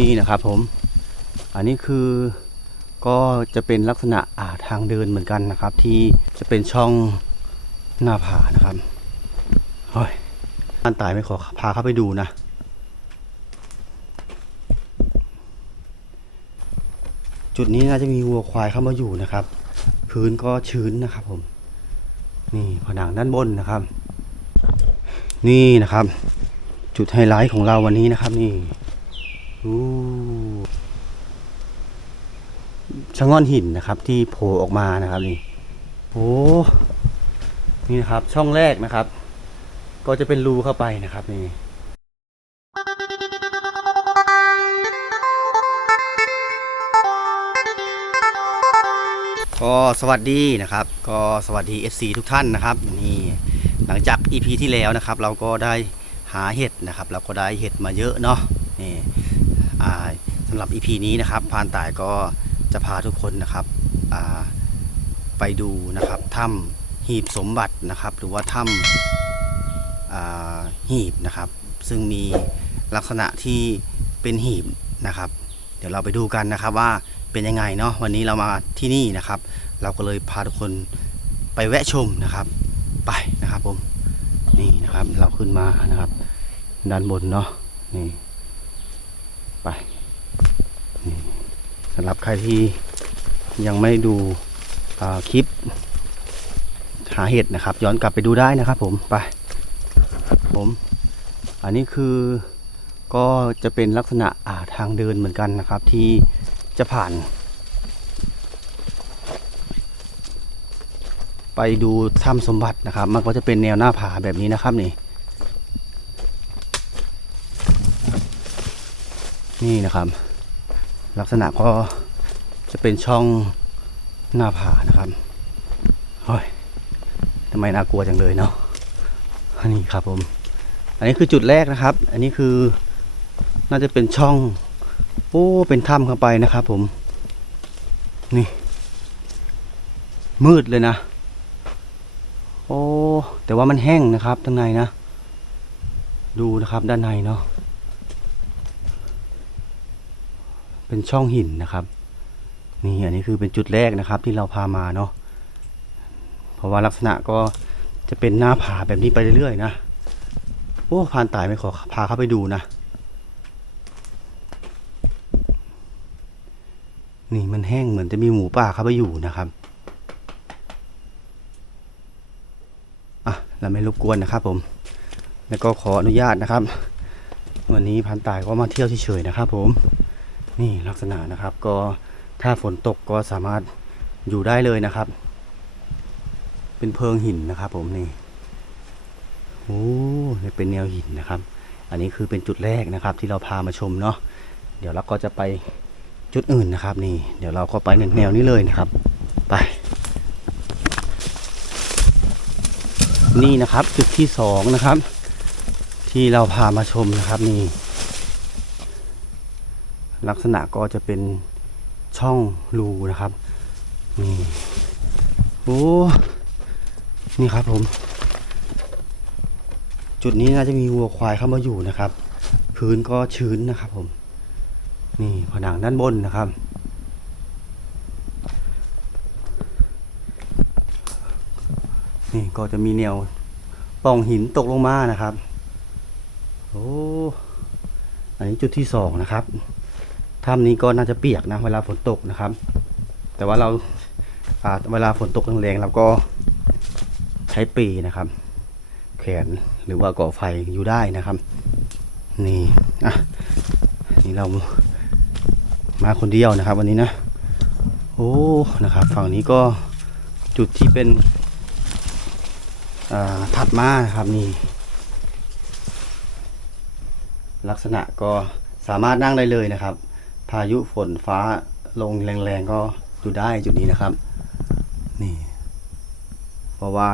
นี่นะครับผม อันนี้คือก็จะเป็นลักษณะอ่าทางเดินเหมือนกันนะครับ ที่จะเป็นช่องหน้าผานะครับเฮ้ยบ้านตายไม่ขอพาเข้าไปดูนะ จุดนี้น่าจะมีวัวควายเข้ามาอยู่นะครับ พื้นก็ชื้นนะครับผม นี่ผนังด้านบนนะครับ นี่นะครับ จุดไฮไลท์ของเราวันนี้นะครับ นี่ ชะง่อนหินนะครับ ที่โผล่ออกมานะครับนี่โอ้นี่นะครับ ช่องแรกนะครับ ก็จะเป็นรูเข้าไปนะครับนี่ก็สวัสดีนะครับ ก็สวัสดี FC ทุกท่านนะครับนี่หลังจาก EP ที่แล้วนะครับ เราก็ได้หาเห็ดนะครับ เราก็ได้เห็ดมาเยอะเนาะนี่ สำหรับ EP นี้นะครับพานต่ายก็จะพาทุกคนนะครับไปดูนะครับถ้ำหีบสมบัตินะครับ หรือว่าถ้ำหีบนะครับ ซึ่งมีลักษณะที่เป็นหีบนะครับ เดี๋ยวเราไปดูกันนะครับว่าเป็นยังไงเนาะวันนี้เรามาที่นี่นะครับ เราก็เลยพาทุกคนไปแวะชมนะครับ ไปนะครับผมนี่นะครับเราขึ้นมานะครับ ด้านบนเนาะนี่ ไปสำหรับใครที่ยังไม่ดูคลิป หาเห็ดนะครับ ย้อนกลับไปดูได้นะครับ ผมไปผม อันนี้คือก็จะเป็นลักษณะาทางเดินเหมือนกันนะครับ ที่จะผ่าน ไปดูถ้ำสมบัตินะครับ มันก็จะเป็นแนวหน้าผาแบบนี้นะครับนี่ นี่นะครับ ลักษณะก็จะเป็นช่องหน้าผานะครับเฮ้ยทำไมน่ากลัวจังเลยเนาะนนี้ครับผม อันนี้คือจุดแรกนะครับ อันนี้คือน่าจะเป็นช่อง โอ้เป็นถ้ำเข้าไปนะครับ ผม นี่ มืดเลยนะ โอ้แต่ว่ามันแห้งนะครับข้างในนะ ดูนะครับด้านในเนาะ เป็นช่องหินนะครับ นี่อันนี้คือเป็นจุดแรกนะครับที่เราพามาเนาะเพราะว่าลักษณะก็จะเป็นหน้าผาแบบนี้ไปเรื่อยๆนะโอ้พานตายไม่ขอพาเข้าไปดูนะนี่มันแห้งเหมือนจะมีหมูป่าเข้าไปอยู่นะครับอะเราไม่รบกวนนะครับผม แล้วก็ขออนุญาตนะครับ วันนี้พันตายก็มาเที่ยวเฉยๆนะครับผม นี่ลักษณะนะครับก็ถ้าฝนตกก็สามารถอยู่ได้เลยนะครับ เป็นเพิงหินนะครับผมนี่โอ้เป็นแนวหินนะครับ อันนี้คือเป็นจุดแรกนะครับที่เราพามาชมเนาะเดี๋ยวเราก็จะไปจุดอื่นนะครับ นี่ เดี๋ยวเราก็ไปแนวนี้เลยนะครับ ไป นี่นะครับจุดที่สองนะครับ ที่เราพามาชมนะครับนี่ ลักษณะก็จะเป็นช่องรูนะครับนี่โอ้นี่ครับผม จุดนี้น่าจะมีวัวควายเข้ามาอยู่นะครับ พื้นก็ชื้นนะครับผม นี่ผนังด้านบนนะครับ นี่ก็จะมีแนวป่องหินตกลงมานะครับ โอ้ อันนี้จุดที่สองนะครับ ถ้ำนี้ก็น่าจะเปียกนะเวลาฝนตกนะครับ แต่ว่าเราเวลาฝนตกแรงๆเราก็ใช้ปีนะครับ แขวนหรือว่าก่อไฟอยู่ได้นะครับ นี่อะนี่เรามาคนเดียวนะครับ วันนี้นะ โอ้นะครับ ฝั่งนี้ก็จุดที่เป็นถัดมานะครับนี่ ลักษณะก็สามารถนั่งได้เลยนะครับ พายุฝนฟ้าลงแรงๆก็อยู่ได้จุดนี้นะครับ นี่ เพราะว่า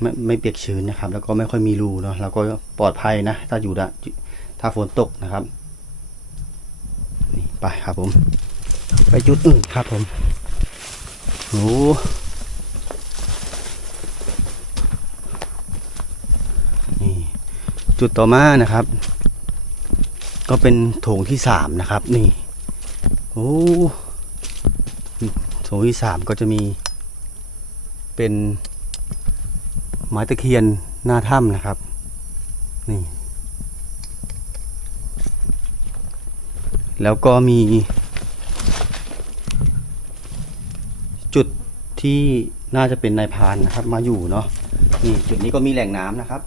ไม่ไม่เปียกชื้นนะครับ แล้วก็ไม่ค่อยมีรูเนาะแล้วก็ปลอดภัยนะ ถ้าอยู่ได้ถ้าฝนตกนะครับนี่ไปครับผม ไปจุดอื่นครับผมโอ้นี่จุดต่อมานะครับ ก็เป็นโถงที่สามนะครับ นี่โอ้โถงที่สามก็จะมี เป็นไม้ตะเคียนหน้าถ้ำนะครับ นี่ แล้วก็มี จุดที่น่าจะเป็นนายพานนะครับ มาอยู่เนาะนี่จุดนี้ก็มีแหล่งน้ำนะครับ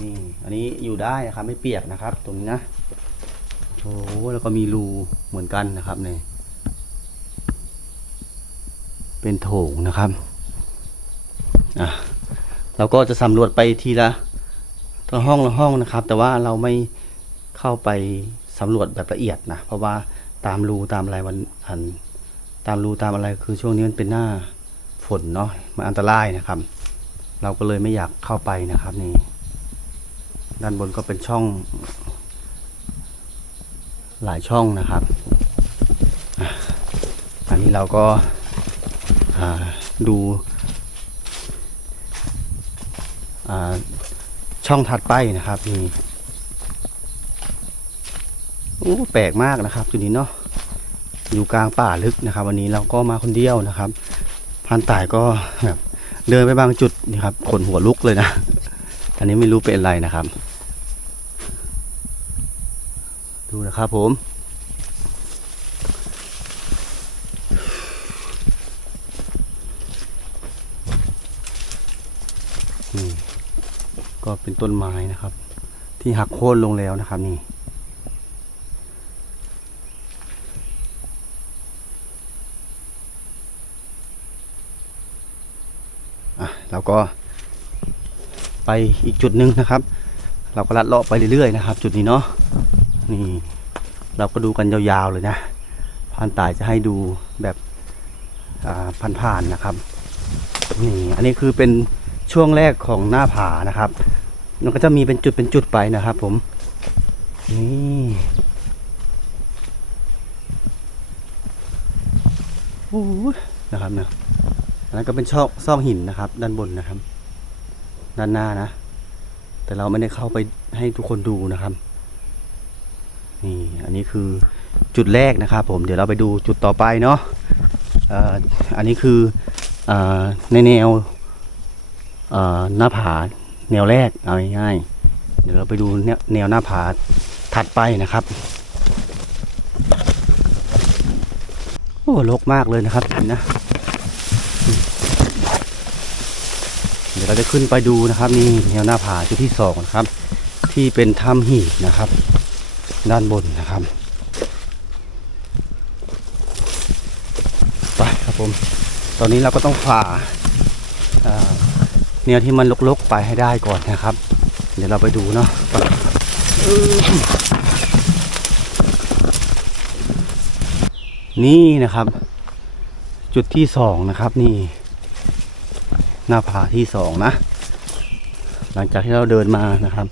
นี่อันนี้อยู่ได้นะครับไม่เปียกนะครับ ตรงนี้นะโอ้แล้วก็มีรูเหมือนกันนะครับเนี่ยเป็นโถงนะครับอะเราก็จะสำรวจไปทีละละห้องละห้องนะครับ แต่ว่าเราไม่เข้าไปสำรวจแบบละเอียดนะเพราะว่าตามรูตามอะไรมันอันตามรูตามอะไรคือช่วงนี้มันเป็นหน้าฝนเนาะมันอันตรายนะครับ เราก็เลยไม่อยากเข้าไปนะครับนี่ ด้านบนก็เป็นช่อง หลายช่องนะครับอันนี้เราก็าดูาช่องถัดไปนะครับนี่โอ้แปลกมากนะครับจุดนี้เนาะอยู่กลางป่าลึกนะครับ วันนี้เราก็มาคนเดียวนะครับ พันต่ายก็แบบเดินไปบางจุดนี่ครับขนหัวลุกเลยนะ อันนี้ไม่รู้เป็นอะไรนะครับ ดูนะครับผม นี่ ก็เป็นต้นไม้นะครับ ที่หักโค่นลงแล้วนะครับนี่อะเราก็ไปอีกจุดหนึ่งนะครับ เราก็ลัดเลาะไปเรื่อยๆนะครับ จุดนี้เนาะ นี่ เราก็ดูกันยาวๆเลยนะพรานตายจะให้ดูแบบอ่าผ่านๆนะครับนี่อันนี้คือเป็นช่วงแรกของหน้าผานะครับ มันก็จะมีเป็นจุดเป็นจุดไปนะครับ ผมนี่โอ้นะครับเนาะอันนั้นก็เป็นช่องซอกหินนะครับ ด้านบนนะครับ ด้านหน้านะ แต่เราไม่ได้เข้าไปให้ทุกคนดูนะครับ นี่อันนี้คือจุดแรกนะครับผมเดี๋ยวเราไปดูจุดต่อไปเนาะอันนี้คืออในแนวหน้าผาแนวแรกเอาง่ายๆเดี๋ยวเราไปดูแนวแนวหน้าผาถัดไปนะครับโอ้รกมากเลยนะครับนะเดี๋ยวเราจะขึ้นไปดูนะครับนี่แนวหน้าผาจุดที่สองนะครับ ที่เป็นถ้ำหีบนะครับ ด้านบนนะครับไปครับผม ตอนนี้เราก็ต้องฝ่าอ่าแนวที่มันลกๆไปให้ได้ก่อนนะครับ เดี๋ยวเราไปดูเนาะนี่นะครับ จุดที่สองนะครับนี่ หน้าผาที่สองนะ หลังจากที่เราเดินมานะครับ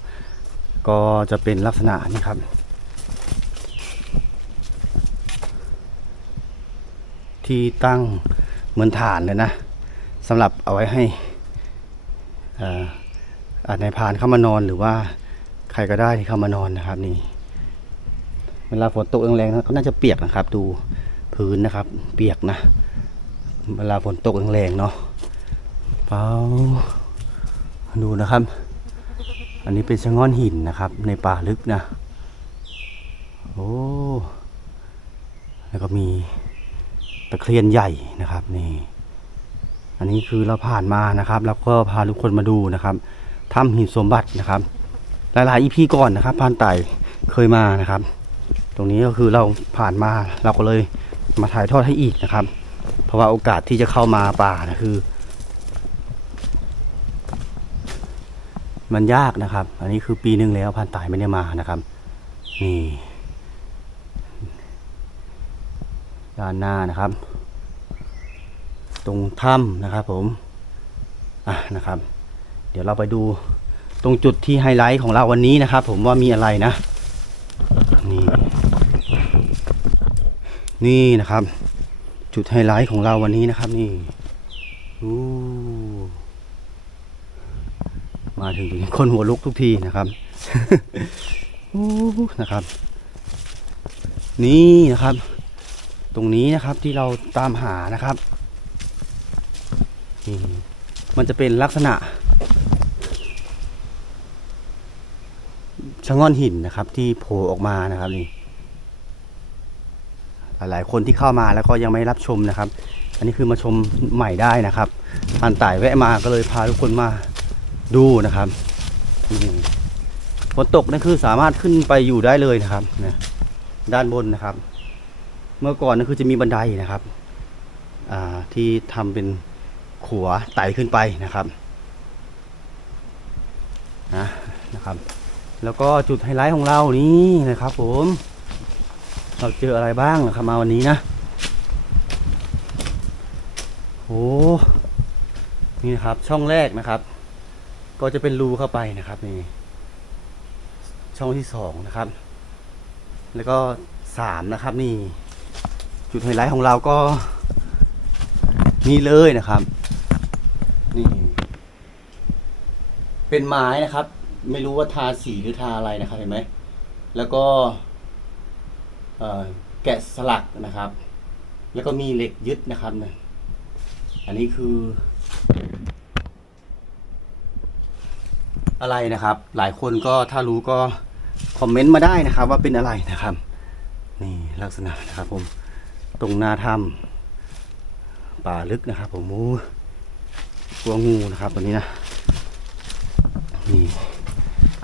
ก็จะเป็นลักษณะนี้ครับ ที่ตั้งเหมือนฐานเลยนะสำหรับเอาไว้ให้อาอาจในพานเข้ามานอนหรือว่าใครก็ได้ที่เข้ามานอนนะครับนี่ เวลาฝนตกแรงๆก็น่าจะเปียกนะครับ ดูพื้นนะครับ เปียกนะ เวลาฝนตกแรงๆเนาะเปล่าดูนะครับ อันนี้เป็นชะง่อนหินนะครับ ในป่าลึกนะ โอ้ แล้วก็มี ตะเคียนใหญ่นะครับนี่อันนี้คือเราผ่านมานะครับแล้วก็พาทุกคนมาดูนะครับถ้ำหินสมบัตินะครับ หลายๆอีพีก่อนนะครับพานไต่เคยมานะครับ ตรงนี้ก็คือเราผ่านมาเราก็เลยมาถ่ายทอดให้อีกนะครับ เพราะว่าโอกาสที่จะเข้ามาป่านะคือ มันยากนะครับ อันนี้คือปีหนึ่งแล้วพันตายไม่ได้มานะครับ นี่ ด้านหน้านะครับ ตรงถ้ำนะครับผมอะนะครับ เดี๋ยวเราไปดูตรงจุดที่ไฮไลท์ของเราวันนี้นะครับ ผมว่ามีอะไรนะนี่นี่นะครับ จุดไฮไลท์ของเราวันนี้นะครับ นี่อู้มาถึงคนหัวลุกทุกทีนะครับโอ้นะครับ นี่นะครับ ตรงนี้นะครับที่เราตามหานะครับนี่มันจะเป็นลักษณะชะง่อนหินนะครับ ที่โผล่ออกมานะครับนี่หลายๆคนที่เข้ามาแล้วก็ยังไม่รับชมนะครับ อันนี้คือมาชมใหม่ได้นะครับผ่านต่ายแวะมาก็เลยพาทุกคนมาดูนะครับนี่ฝนตกนั่นคือสามารถขึ้นไปอยู่ได้เลยนะครับนะด้านบนนะครับ เมื่อก่อนนั่นคือจะมีบันไดนะครับที่ทำเป็นขัวไต่ขึ้นไปนะครับนะนะครับ แล้วก็จุดไฮไลท์ของเรานี่นะครับผม เราเจออะไรบ้างนะครับมาวันนี้นะโอ้นี่นะครับช่องแรกนะครับ ก็จะเป็นรูเข้าไปนะครับนี่ช่องที่สองนะครับ แล้วก็สามนะครับนี่ จุดไฮไลท์ของเราก็นี่เลยนะครับ นี่ เป็นไม้นะครับ ไม่รู้ว่าทาสีหรือทาอะไรนะครับเห็นไหมแล้วก็แกะสลักนะครับ แล้วก็มีเหล็กยึดนะครับเนี่ยอันนี้คือ อะไรนะครับ หลายคนก็ถ้ารู้ก็คอมเมนต์มาได้นะครับ ว่าเป็นอะไรนะครับ นี่ลักษณะนะครับผม ตรงนาถ้ำป่าลึกนะครับ ผมมูกลัวงูนะครับตัวนี้นะนี่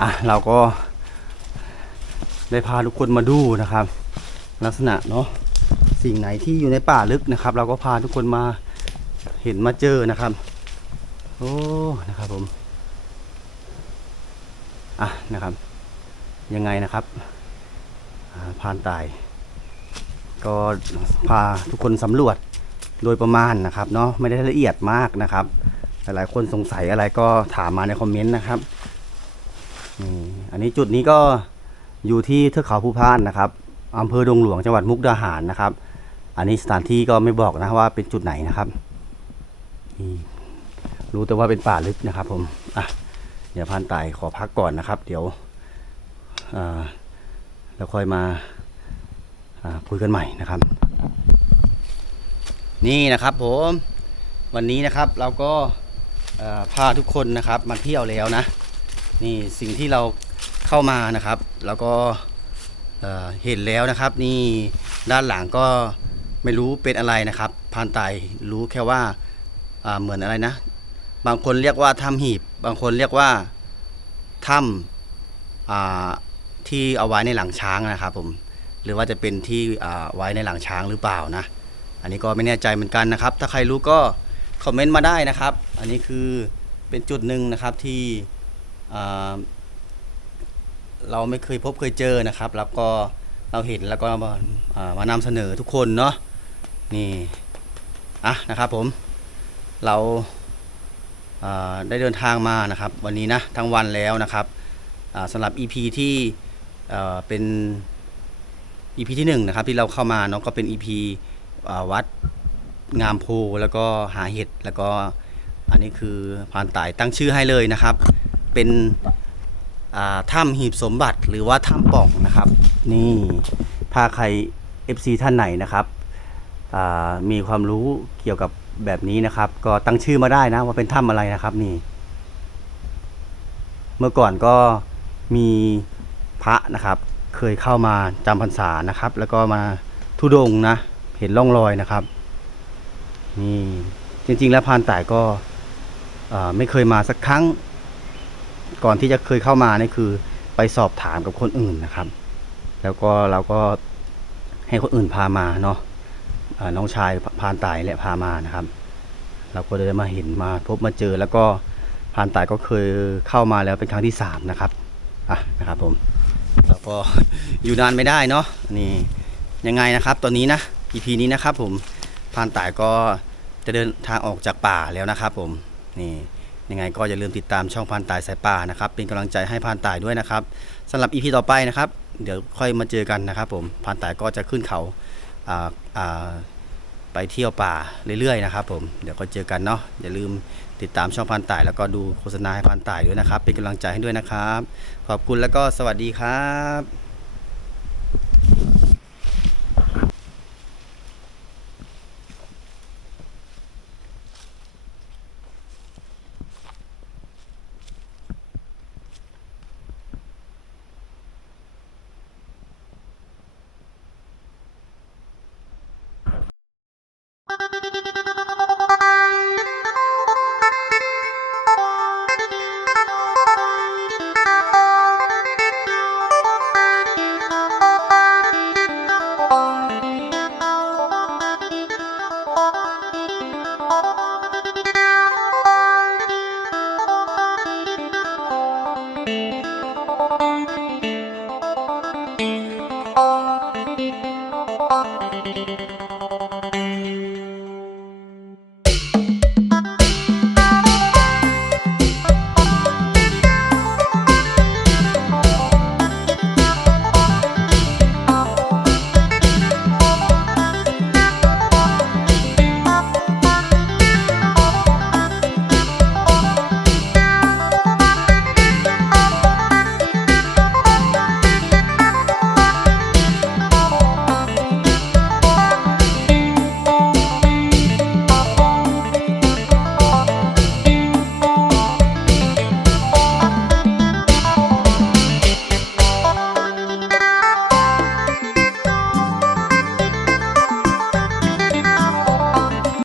อะเราก็ ได้พาทุกคนมาดูนะครับ ลักษณะเนาะสิ่งไหนที่อยู่ในป่าลึกนะครับ เราก็พาทุกคนมาเห็นมาเจอนะครับ โอ้นะครับผมอะนะครับ ยังไงนะครับอ่านตาย ก็พาทุกคนสำรวจโดยประมาณนะครับเนาะไม่ได้ละเอียดมากนะครับ หลายๆคนสงสัยอะไรก็ถามมาในคอมเมนต์นะครับอันนี้จุดนี้ก็อยู่ที่เทือกเขาภูพานนะครับอำเภอดงหลวงจังหวัดมุกดาหารนะครับ อันนี้สถานที่ก็ไม่บอกนะว่าเป็นจุดไหนนะครับรู้แต่ว่าเป็นป่าลึกนะครับผมอะเดี๋ยวพานตายขอพักก่อนนะครับ เดี๋ยวอ่าแล้วค่อยมา คุยกันใหม่นะครับ นี่นะครับผมวันนี้นะครับเราก็พาทุกคนนะครับมาเที่ยวแล้วนะ นี่สิ่งที่เราเข้ามานะครับ แล้วก็เห็นแล้วนะครับ นี่ด้านหลังก็ไม่รู้เป็นอะไรนะครับพานไตรู้แค่ว่าเหมือนอะไรนะ บางคนเรียกว่าถ้ำหีบ บางคนเรียกว่าถ้ำที่เอาไว้ในหลังช้างนะครับผม หรือว่าจะเป็นที่ไว้ในหลังช้างหรือเปล่านะ อันนี้ก็ไม่แน่ใจเหมือนกันนะครับ ถ้าใครรู้ก็คอมเมนต์มาได้นะครับ อันนี้คือเป็นจุดหนึ่งนะครับที่เราไม่เคยพบเคยเจอนะครับ แล้วก็เราเห็นแล้วก็มามานำเสนอทุกคนเนาะนี่อะนะครับผมเราาได้เดินทางมานะครับ วันนี้นะทั้งวันแล้วนะครับอ่าสำหรับ EP ที่เป็น EP ที่หนึ่งนะครับที่เราเข้ามาเนาะก็เป็น EP อ่าวัดงามโพแล้วก็หาเห็ดแล้วก็อันนี้คือพรานตายตั้งชื่อให้เลยนะครับ เป็นถ้ำหีบสมบัติหรือว่าถ้ำป่องนะครับ นี่ถ้าใคร FC ท่านไหนนะครับมีความรู้เกี่ยวกับแบบนี้นะครับ ก็ตั้งชื่อมาได้นะว่าเป็นถ้ำอะไรนะครับนี่ เมื่อก่อนก็มีพระนะครับ เคยเข้ามาจำพรรษานะครับ แล้วก็มาทุดงนะ เห็นร่องรอยนะครับ นี่จริง ๆ แล้วพานต่ายก็ไม่เคยมาสักครั้ง ก่อนที่จะเคยเข้ามานี่คือไปสอบถามกับคนอื่นนะครับ แล้วก็เราก็ให้คนอื่นพามาเนาะน้องชายพานต่ายแหละพามานะครับ เราก็ได้มาเห็นมาพบมาเจอแล้วก็พานต่ายก็เคยเข้ามาแล้วเป็นครั้งที่สามนะครับอะนะครับผม แล้วก็อยู่นานไม่ได้เนาะนี่ยังไงนะครับตอนนี้นะ EP นี้นะครับผมพานตายก็จะเดินทางออกจากป่าแล้วนะครับผมนี่ยังไงก็อย่าลืมติดตามช่องพานตายสายป่านะครับ เป็นกำลังใจให้พานตายด้วยนะครับสำหรับอีพีต่อไปนะครับ เดี๋ยวค่อยมาเจอกันนะครับ ผมพานตายก็จะขึ้นเขาไปไปเที่ยวป่าเรื่อยๆนะครับ ผมเดี๋ยวก็เจอกันเนาะอย่าลืม ติดตามช่องพันต่าย แล้วก็ดูโฆษณาให้พันต่ายด้วยนะครับ เป็นกำลังใจให้ด้วยนะครับ ขอบคุณแล้วก็สวัสดีครับ